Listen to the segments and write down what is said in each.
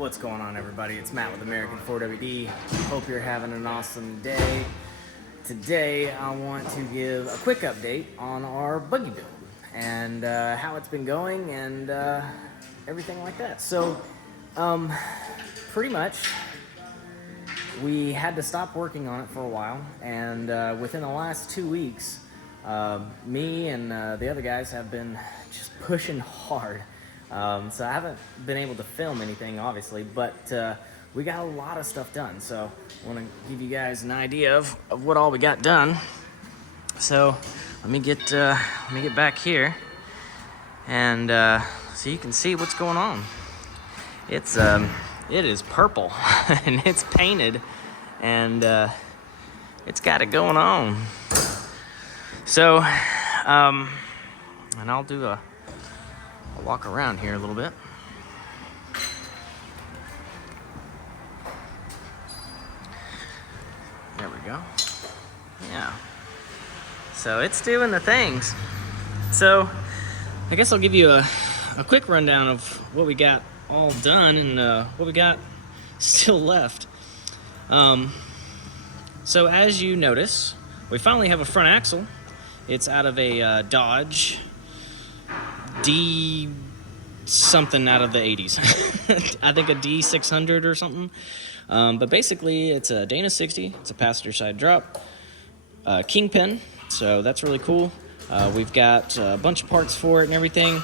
What's going on, everybody? It's Matt with American 4WD. Hope you're having an awesome day. Today I want to give a quick update on our buggy build and how it's been going and everything like that. So pretty much we had to stop working on it for a while, and within the last 2 weeks me and the other guys have been just pushing hard. So I haven't been able to film anything, obviously, but we got a lot of stuff done. So I want to give you guys an idea of what all we got done. So let me get back here, and so you can see what's going on. It is purple and it's painted, and it's got it going on. So and I'll do a walk around here a little bit. There we go. Yeah. So it's doing the things. So I guess I'll give you a quick rundown of what we got all done and what we got still left. So as you notice, we finally have a front axle. It's out of a Dodge D something out of the 80s. I think a D600 or something. But basically it's a Dana 60. It's a passenger side drop. Kingpin, so that's really cool. We've got a bunch of parts for it and everything.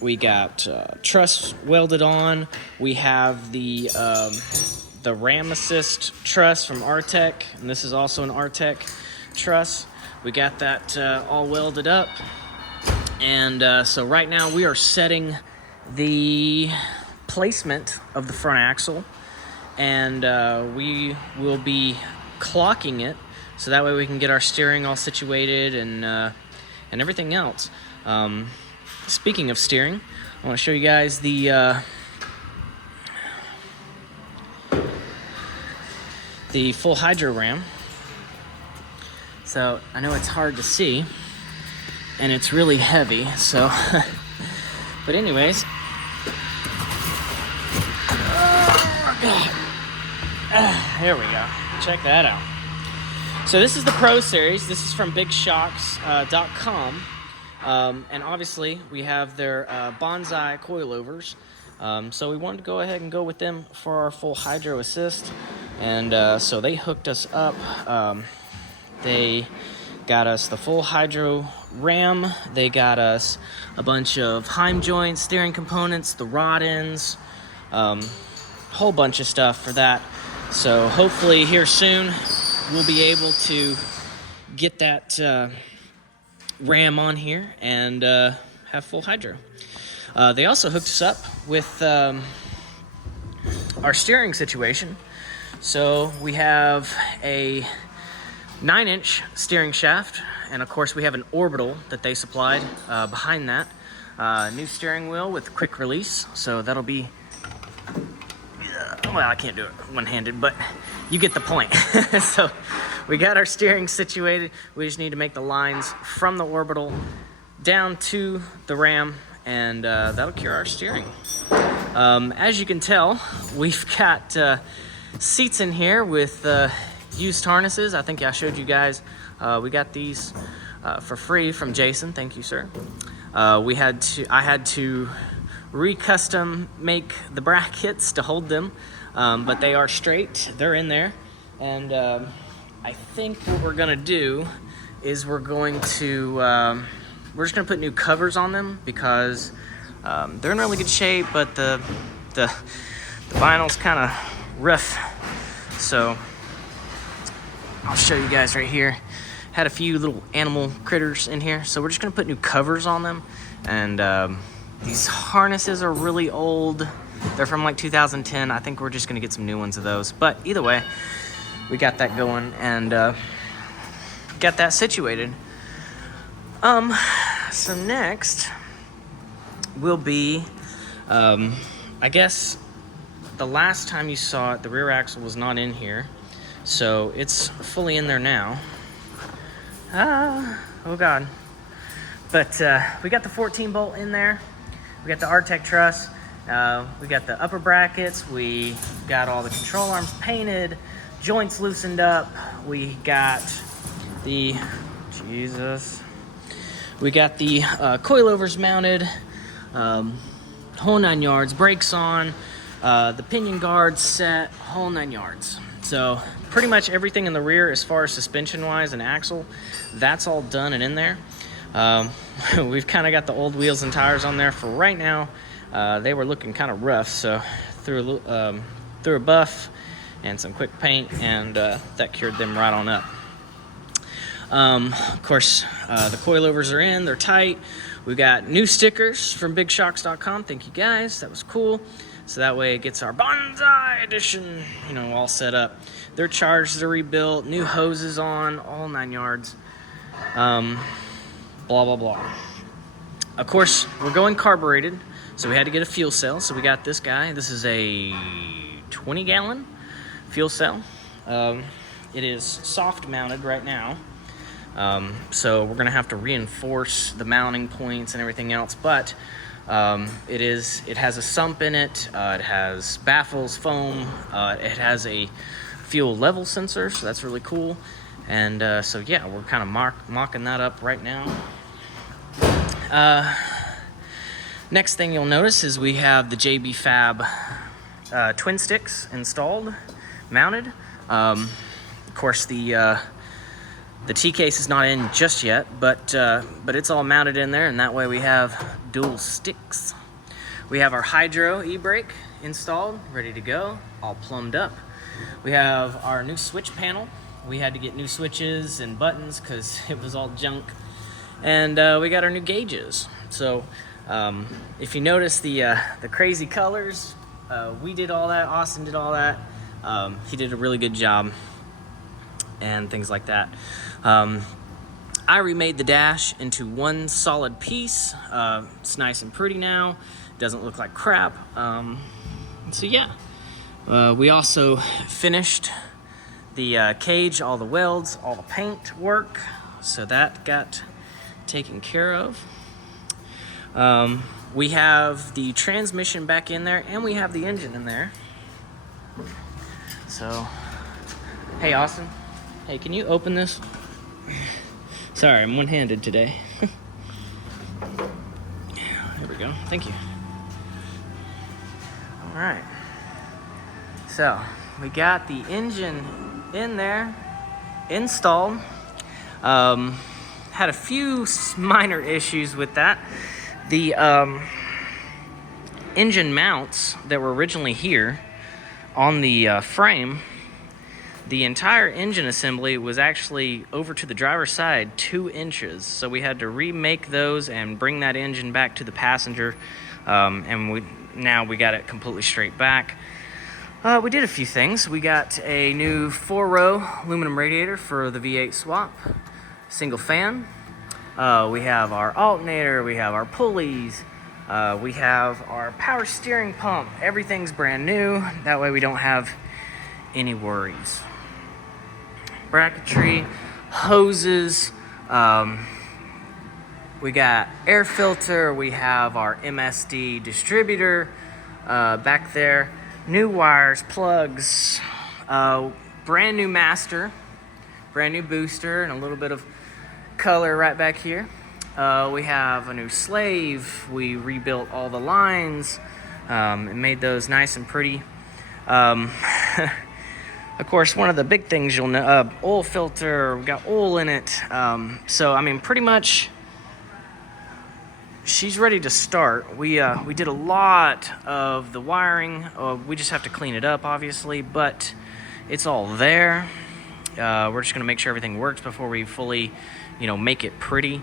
We got truss welded on. We have the Ram Assist truss from Artec, and this is also an Artec truss. We got that all welded up. And so right now we are setting the placement of the front axle, and we will be clocking it so that way we can get our steering all situated and everything else. Speaking of steering, I want to show you guys the full hydro ram. So I know it's hard to see, and it's really heavy, so but anyways, here we go. Check that out. So this is the Pro Series. This is from BigShocks.com, and obviously we have their bonsai coilovers. So we wanted to go ahead and go with them for our full hydro assist, and so they hooked us up. They got us the full hydro ram. They got us a bunch of heim joints, steering components, the rod ends, whole bunch of stuff for that. So hopefully here soon we'll be able to get that ram on here and have full hydro. They also hooked us up with our steering situation. So we have a 9-inch steering shaft, and of course we have an orbital that they supplied behind that. New steering wheel with quick release, so that'll be, well, I can't do it one-handed, but you get the point. So we got our steering situated. We just need to make the lines from the orbital down to the ram, and that'll cure our steering. As you can tell, we've got seats in here with used harnesses. I think I showed you guys. We got these for free from Jason. Thank you, sir. I had to re-custom make the brackets to hold them, but they are straight. They're in there, and I think what we're gonna do is we're just gonna put new covers on them because they're in really good shape, but the vinyl's kind of rough. So I'll show you guys right here. Had a few little animal critters in here, so we're just gonna put new covers on them. And these harnesses are really old. They're from like 2010. I think we're just gonna get some new ones of those. But either way, we got that going and got that situated. So next will be, I guess the last time you saw it, the rear axle was not in here. So it's fully in there now. Oh God. But we got the 14 bolt in there. We got the Artec truss, We got the upper brackets, we got all the control arms painted, joints loosened up, we got the, we got the coilovers mounted, whole 9 yards, brakes on, the pinion guards set, whole 9 yards. So pretty much everything in the rear as far as suspension wise and axle, that's all done and in there. We've kind of got the old wheels and tires on there for right now. They were looking kind of rough, so threw a buff and some quick paint, and that cured them right on up. Of course, the coilovers are in, they're tight. We got new stickers from BigShocks.com. Thank you guys, that was cool. So that way it gets our Bonsai edition, you know, all set up. They're charged, they're rebuilt, new hoses on, all 9 yards. Blah, blah, blah. Of course, we're going carbureted, so we had to get a fuel cell. So we got this guy. This is a 20-gallon fuel cell. It is soft mounted right now. So we're gonna have to reinforce the mounting points and everything else, but it has a sump in it, it has baffles, foam, it has a fuel level sensor, so that's really cool. And so yeah, we're kind of mocking that up right now. Next thing you'll notice is we have the JB Fab twin sticks installed, mounted. Of course, the T-case is not in just yet, but it's all mounted in there, and that way we have dual sticks. We have our Hydro e-brake installed, ready to go, all plumbed up. We have our new switch panel. We had to get new switches and buttons because it was all junk. And we got our new gauges. So if you notice the crazy colors, we did all that, Austin did all that. He did a really good job and things like that. I remade the dash into one solid piece. It's nice and pretty now. Doesn't look like crap. So yeah, we also finished the cage, all the welds, all the paint work. So that got taken care of. We have the transmission back in there, and we have the engine in there. So, hey Austin, hey, can you open this? Sorry, I'm one-handed today. There we go, thank you. All right, so we got the engine in there, installed. Had a few minor issues with that. The engine mounts that were originally here on the frame, the entire engine assembly was actually over to the driver's side 2 inches. So we had to remake those and bring that engine back to the passenger. And now we got it completely straight back. We did a few things. We got a new 4-row aluminum radiator for the V8 swap, single fan. We have our alternator, we have our pulleys, we have our power steering pump. Everything's brand new. That way we don't have any worries. Bracketry, hoses, we got air filter, we have our MSD distributor back there, new wires, plugs, brand new master, brand new booster, and a little bit of color right back here. We have a new slave. We rebuilt all the lines and made those nice and pretty. Of course, one of the big things you'll know, oil filter, we got oil in it. So, I mean, pretty much she's ready to start. We did a lot of the wiring. We just have to clean it up, obviously, but it's all there. We're just gonna make sure everything works before we fully, make it pretty.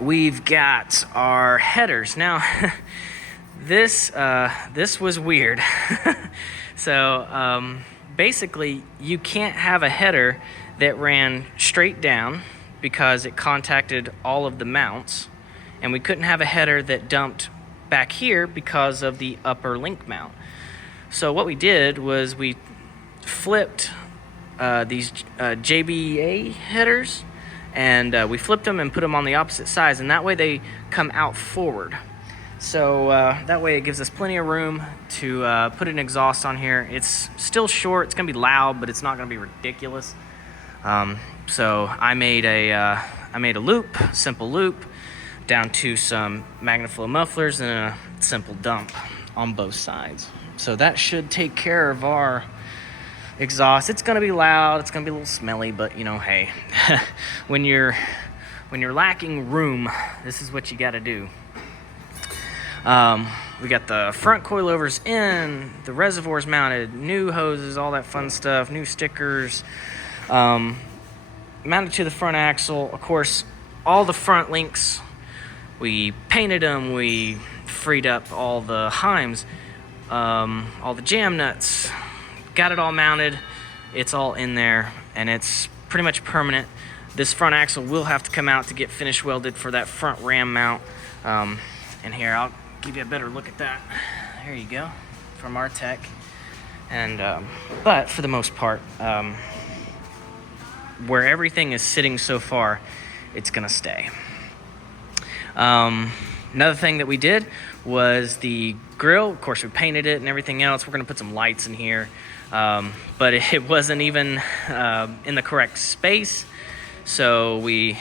We've got our headers. Now, this was weird. So, basically, you can't have a header that ran straight down because it contacted all of the mounts, and we couldn't have a header that dumped back here because of the upper link mount. So what we did was we flipped these JBA headers, and we flipped them and put them on the opposite sides, and that way they come out forward. So that way it gives us plenty of room to put an exhaust on here. It's still short, it's gonna be loud, but it's not gonna be ridiculous. So I made a loop, simple loop, down to some MagnaFlow mufflers and a simple dump on both sides. So that should take care of our exhaust. It's gonna be loud, it's gonna be a little smelly, but you know, hey, when you're lacking room, this is what you gotta do. We got the front coilovers in, the reservoirs mounted, new hoses, all that fun stuff, new stickers, mounted to the front axle. Of course, all the front links, we painted them, we freed up all the heims, all the jam nuts, got it all mounted. It's all in there, and it's pretty much permanent. This front axle will have to come out to get finish welded for that front ram mount. And here, I'll give you a better look at that. There you go, from our tech. And but for the most part, where everything is sitting so far, it's gonna stay. Another thing that we did was the grill. Of course, we painted it and everything else. We're gonna put some lights in here, but it wasn't even in the correct space. So we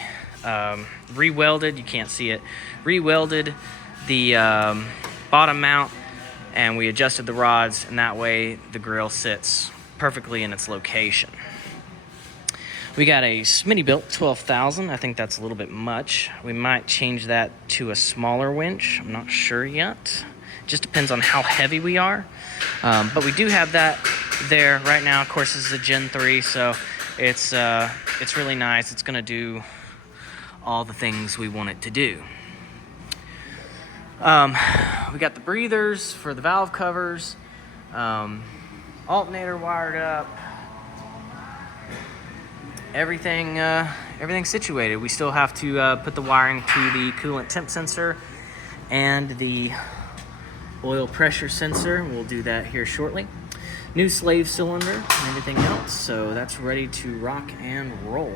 re-welded, you can't see it, re-welded the bottom mount, and we adjusted the rods, and that way the grill sits perfectly in its location. We got a Smittybilt 12,000. I think that's a little bit much. We might change that to a smaller winch. I'm not sure yet. Just depends on how heavy we are. But we do have that there right now. Of course, this is a Gen 3, so it's really nice. It's gonna do all the things we want it to do. We got the breathers for the valve covers, alternator wired up, everything's situated. We still have to put the wiring to the coolant temp sensor and the oil pressure sensor. We'll do that here shortly. New slave cylinder and everything else, so that's ready to rock and roll.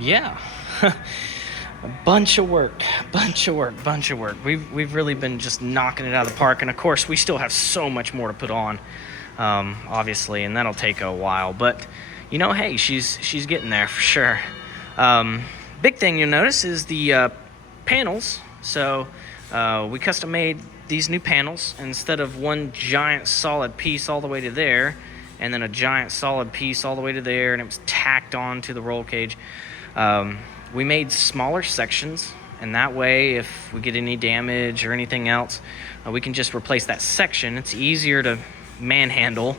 Yeah. A bunch of work. We've really been just knocking it out of the park, and of course we still have so much more to put on, obviously, and that'll take a while, but you know, hey, she's getting there for sure. Big thing you'll notice is the panels. So we custom made these new panels. Instead of one giant solid piece all the way to there, and then a giant solid piece all the way to there, and it was tacked on to the roll cage, we made smaller sections, and that way if we get any damage or anything else, we can just replace that section. It's easier to manhandle,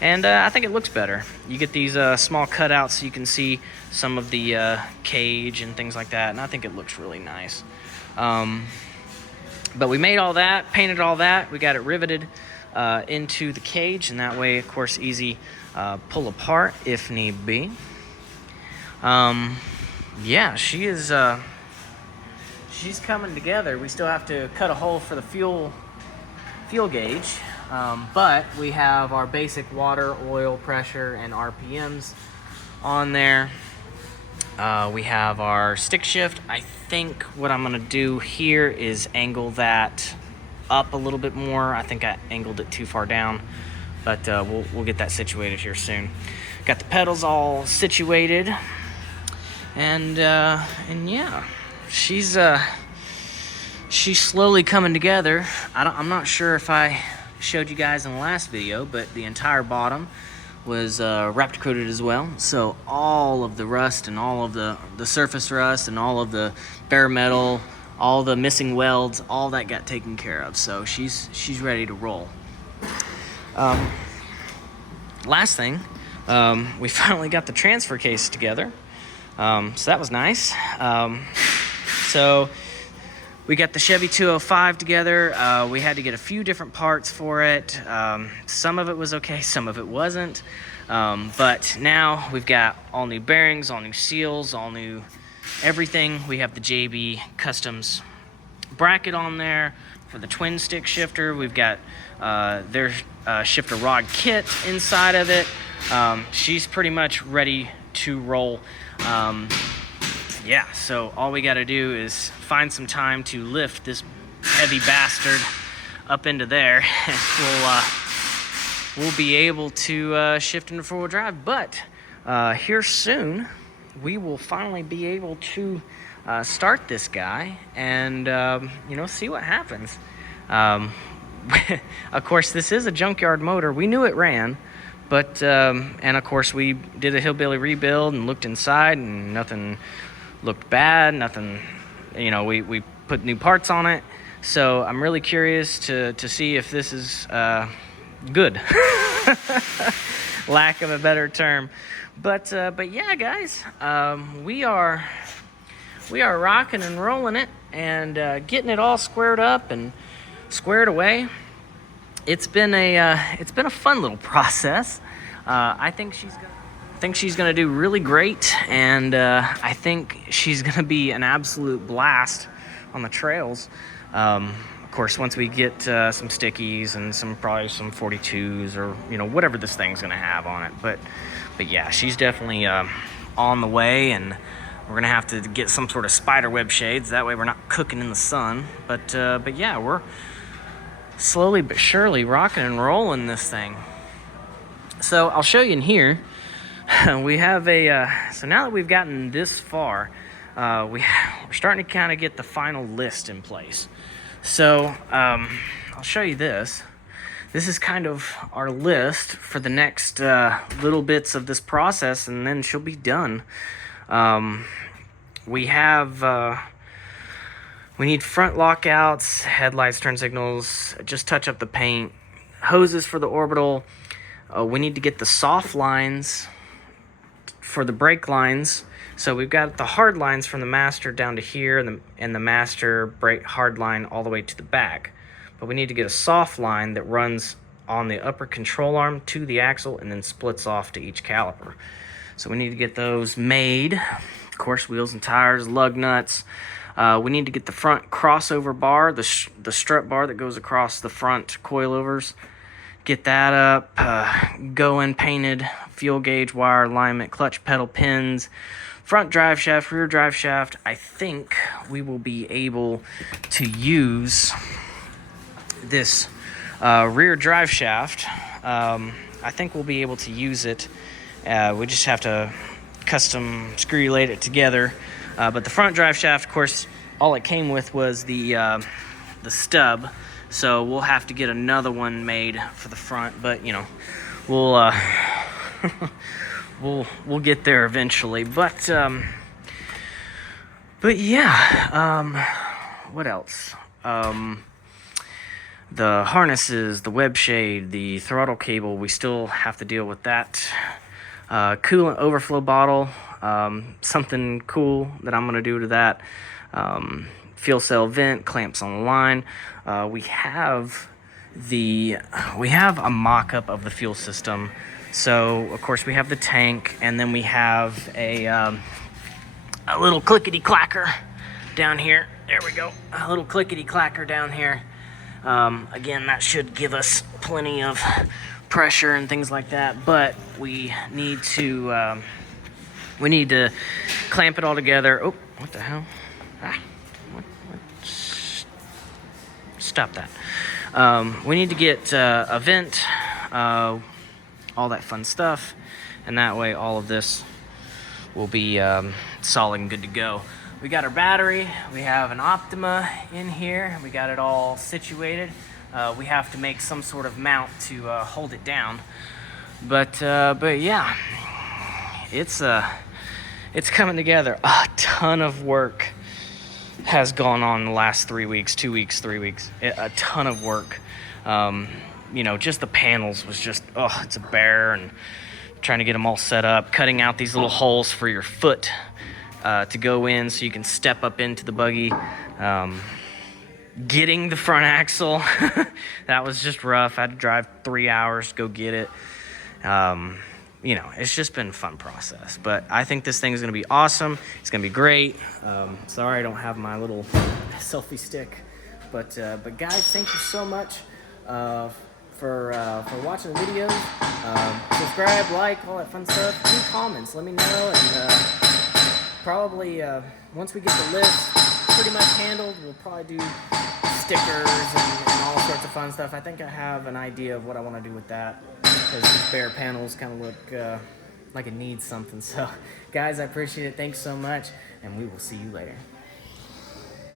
and I think it looks better. You get these small cutouts so you can see some of the cage and things like that, and I think it looks really nice. But we made all that, painted all that, we got it riveted into the cage, and that way, of course, easy pull apart if need be. Yeah, she's coming together. We still have to cut a hole for the fuel gauge, but we have our basic water, oil, pressure, and RPMs on there. We have our stick shift. I think what I'm gonna do here is angle that up a little bit more. I think I angled it too far down, but we'll get that situated here soon. Got the pedals all situated. And yeah, she's slowly coming together. I'm not sure if I showed you guys in the last video, but the entire bottom was wrapped coated as well. So all of the rust and all of the surface rust and all of the bare metal, all the missing welds, all that got taken care of. So she's ready to roll. Last thing, we finally got the transfer case together. So that was nice. So we got the Chevy 205 together. We had to get a few different parts for it. Some of it was okay, some of it wasn't. But now we've got all new bearings, all new seals, all new everything. We have the JB Customs bracket on there for the twin stick shifter. We've got their shifter rod kit inside of it. She's pretty much ready to roll. yeah, so all we got to do is find some time to lift this heavy bastard up into there, and we'll be able to shift into four-wheel drive. But here soon, we will finally be able to start this guy and see what happens. Of course, this is a junkyard motor. We knew it ran, but and of course we did a hillbilly rebuild and looked inside, and nothing looked bad. Nothing, we put new parts on it. So I'm really curious to see if this is good. Lack of a better term. But yeah, guys, we are rocking and rolling it and getting it all squared up and squared away. It's been a fun little process. I think she's gonna do really great, and I think she's gonna be an absolute blast on the trails. Of course, once we get some stickies and probably some 42s or whatever this thing's gonna have on it. But yeah, she's definitely on the way, and we're gonna have to get some sort of spider web shades. That way we're not cooking in the sun. But yeah, we're slowly but surely rocking and rolling this thing. So I'll show you in here. We have so now that we've gotten this far, we're starting to kind of get the final list in place. So I'll show you this. This is kind of our list for the next little bits of this process, and then she'll be done. We need front lockouts, headlights, turn signals, just touch up the paint, hoses for the orbital. We need to get the soft lines for the brake lines. So we've got the hard lines from the master down to here, and the master brake hard line all the way to the back. But we need to get a soft line that runs on the upper control arm to the axle and then splits off to each caliper. So we need to get those made. Of course, wheels and tires, lug nuts. We need to get the front crossover bar, the strut bar that goes across the front coilovers. Get that up, going, painted, fuel gauge, wire alignment, clutch pedal pins, front drive shaft, rear drive shaft. I think we will be able to use this rear drive shaft. I think we'll be able to use it. We just have to custom screw late it together. But the front drive shaft, of course, all it came with was the stub. So we'll have to get another one made for the front, but we'll we'll get there eventually. But yeah, what else? The harnesses, the web shade, the throttle cable, we still have to deal with that. Coolant overflow bottle, something cool that I'm gonna do to that. Fuel cell vent, clamps on the line. We have a mock-up of the fuel system. So of course we have the tank, and then we have a little clickety-clacker down here. There we go, a little clickety-clacker down here. Again, that should give us plenty of pressure and things like that, but we need to clamp it all together. Oh, what the hell? What? Stop that. We need to get a vent, all that fun stuff, and that way all of this will be solid and good to go. We got our battery, we have an Optima in here, we got it all situated. We have to make some sort of mount to hold it down, but yeah, it's coming together. A ton of work has gone on the last 3 weeks, 2 weeks, 3 weeks. A ton of work. Just the panels was just, it's a bear, and trying to get them all set up, cutting out these little holes for your foot to go in so you can step up into the buggy. Getting the front axle, that was just rough. I had to drive 3 hours to go get it. It's just been a fun process, but I think this thing is going to be awesome. It's going to be great. Sorry I don't have my little selfie stick, but guys, thank you so much for watching the videos. Subscribe, like, all that fun stuff. Leave comments, let me know, and probably, once we get the list pretty much handled, we'll probably do stickers and all sorts of fun stuff. I think I have an idea of what I want to do with that, because these bare panels kind of look like it needs something. So, guys, I appreciate it. Thanks so much, and we will see you later.